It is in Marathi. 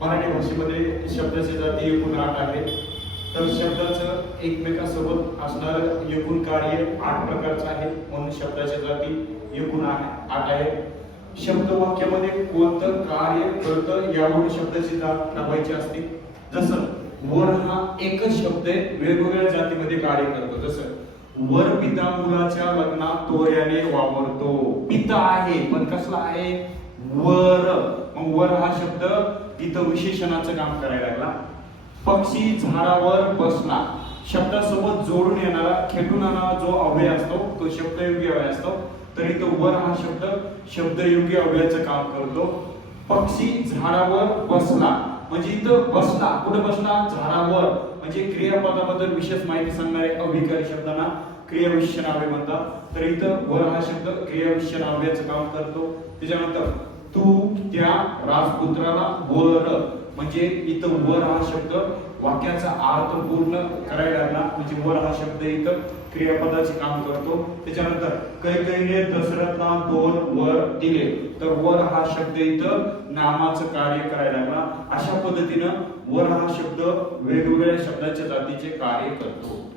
मराठी भाषेमध्ये शब्दाची जाती एकूण आठ आहेत. तर शब्दाचं एकमेकांसोबत असणार एकूण कार्य आठ प्रकारचं आहे. म्हणून शब्दाच्या जाती एकूण आठ आहे शब्द वाक्यामध्ये कोणतं कार्य करतं यावरून शब्दाची जात लावायची असते जसं वर हा एकच शब्द आहे वेगवेगळ्या जातीमध्ये कार्य करतो. जसं वर पिता मुलाच्या लग्नात तोऱ्याने वापरतो पिता आहे पण कसला आहे? वर. मग वर हा शब्द इथं विशेषणाचं काम करायला लागला. पक्षी झाडावर बसला शब्दासोबत जोडून येणारा खेटून येणारा जो अव्यय असतो तो शब्दयोगी अव्यय असतो. तर इथं वर हा शब्द शब्दयोगी अव्ययाचं काम करतो. पक्षी झाडावर बसला म्हणजे इथं बसला कुठं बसला? झाडावर. म्हणजे क्रियापदाबद्दल विशेष माहिती सांगणारे अभिकारी शब्दांना क्रियाविशेषण नावे म्हणतात. तर इथं वर हा शब्द क्रियाविशेषण नाव्याचं काम करतो. त्याच्यानंतर तू त्या राजपुत्राला वर म्हणजे इथं वर हा शब्द वाक्याचा अर्थ पूर्ण करायला लागला. म्हणजे वर हा शब्द इथं क्रियापदाचे काम करतो. त्याच्यानंतर कैकईने दशरथला दोन वर दिले. तर वर हा शब्द इथं नामाचं कार्य करायला लागला. अशा पद्धतीनं वर हा शब्द वेगवेगळ्या शब्दाच्या जातीचे कार्य करतो.